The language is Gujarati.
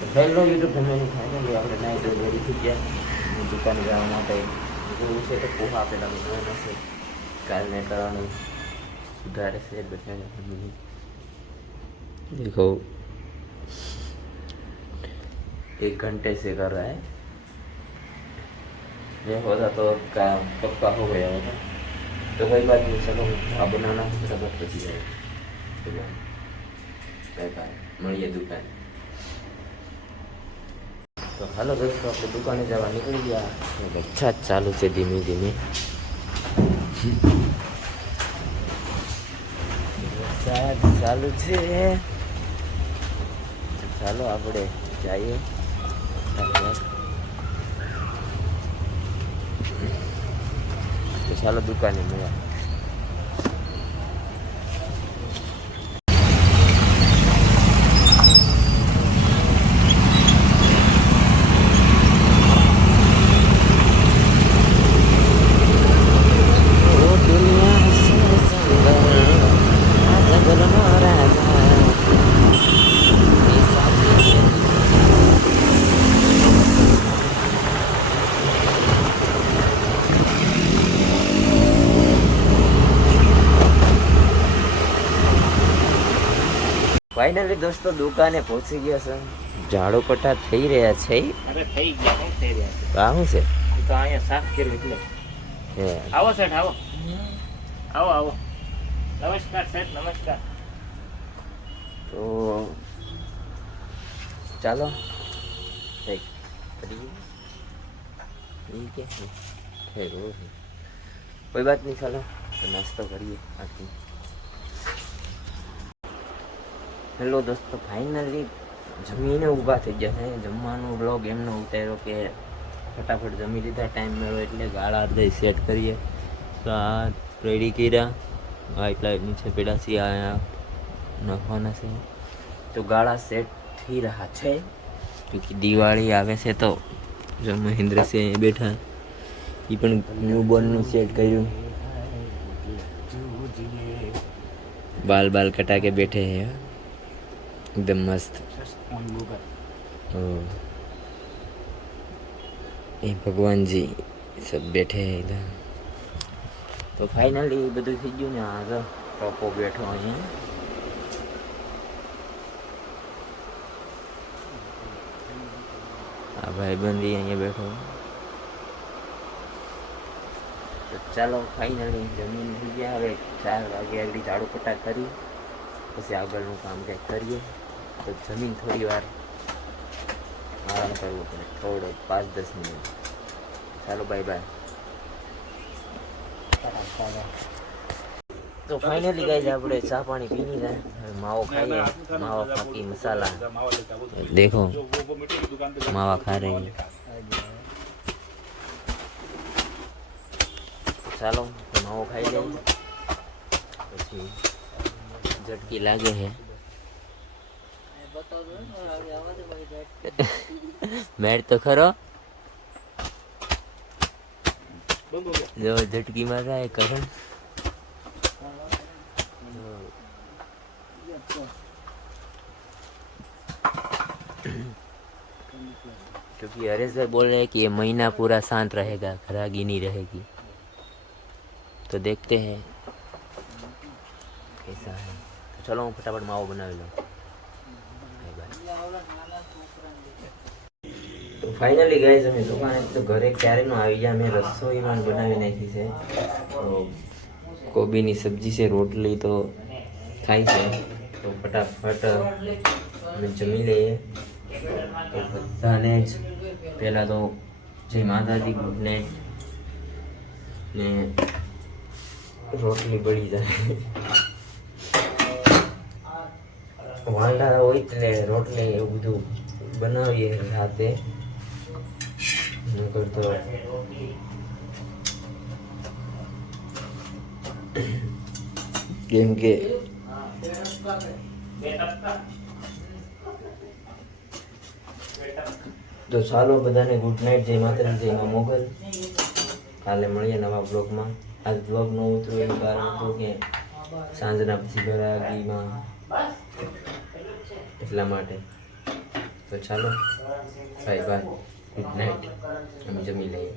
હેલો યુટ્યુબ ફેમિલી ફાઇનલી આપણે નાઈ ધોઈ રેડી થઈ ગયા દુકાને જવા માટે એવું છે તો પોહા આપેલા બનાવવાના છે કાલને કરવાનું सुधारे से बताया देखो 1 घंटे से कर रहा है ये होता तो काम पक्का हो गया होता तो कोई बात नहीं चलो आप बनाना बराबर बची जाए तो बाय बाय મળીએ દુકાન તો હાલો દોસ્તો આપણે દુકાને જવા નીકળી ગયા अच्छा ચાલુ છે ધીમે ધીમે ચાલુ છે ચાલો આપણે જઈએ તો ચાલો દુકાને મળ્યા फाइनली दोस्तों दुकाने पहुंची गया છે ઝાડુ પટ્ટા થઈ રહ્યા છે અરે થઈ ગયા હું થઈ રહ્યા છે કાહું છે તો અહીંયા સાફ કર્યું એટલે આવો સેઠ આવો આવો આવો નમસ્કાર સેઠ નમસ્કાર તો ચાલો એક કરીએ ठीक है कोई बात नहीं चलो तो नाश्ता करिए आके હેલો દોસ્તો ફાઇનલી જમીને ઊભા થઈ ગયા છે જમવાનો બ્લોગ એમનો ઉતાર્યો કે ફટાફટ જમી લીધા ટાઈમ મળ્યો એટલે ગાળા અડધે સેટ કરીએ તો આ રેડી કર્યા આ એટલા નીચે પેડાસી આયા નાખવાના છે તો ગાળા સેટ થઈ રહ્યા છે ક્योंकि દિવાળી આવે છે તો જો મહેન્દ્ર છે બેઠા એ પણ ન્યૂબોર્નનું સેટ કર્યું बाल बाल कटा के बैठे हैं एकदम मस्त ये भगवान जी सब बैठे हैं इधर तो फाइनली બધું થઈ ગયું ને આ ટોપો બેઠો અહીંયા આ ભાઈબંધી અહીંયા બેઠો તો ચાલો ફાઇનલી જમીન થઈ ગયા હવે 4 વાગે આગળ ઝાડુ પટ્ટા કરી પછી આગળનું કામ કંઈક કરીએ તો જમીન થોડી વાર આરામ કરવો પડે થોડો 5-10 મિનિટ ચાલો બાય બાય તો ફાઇનલી ગાઈસ આપણે ચા પાણી પી લીધા માવો ખાઈએ માવા ફાકી મસાલા देखो मावा खा रहे हैं ચાલો માવો ખાઈ લઈએ પછી झटकी लागे है मैट तो खरो जो झटकी मार रहा है करण क्योंकि हरेश भाई बोल रहे हैं कि ये महीना पूरा शांत रहेगा खरागी नहीं रहेगी तो देखते हैं कैसा है तो चलो હું ફટાફટ માવો બનાવી લઉં તો ફાઇનલી ગાઈઝ અમે દુકાને તો ઘરે ક્યારેનો આવી ગયા મેં રસોઈમાં બનાવી નાખી છે તો કોબીની સબ્જી છે રોટલી તો થાય છે તો ફટાફટ અમે જમી લઈએ તો બધાને જ પહેલાં તો જય માતાજી ગુડ નાઇટ ને રોટલી બળી જાય વાંડા હોય એટલે રોટલી એવું બધું બનાવીએ રાતે નકર તો કેમ કે તો ચાલો બધાને ગુડ નાઇટ જય માતાજી જય મા મોગલ કાલે મળીએ નવા બ્લોગમાં આજ બ્લોગ ન ઉતર્યું એનું કારણ હતું કે સાંજના પછી ઘરાગીમાં એટલા માટે તો ચાલો બાય બાય, ગુડ નાઇટ. અમે જમી લઈએ.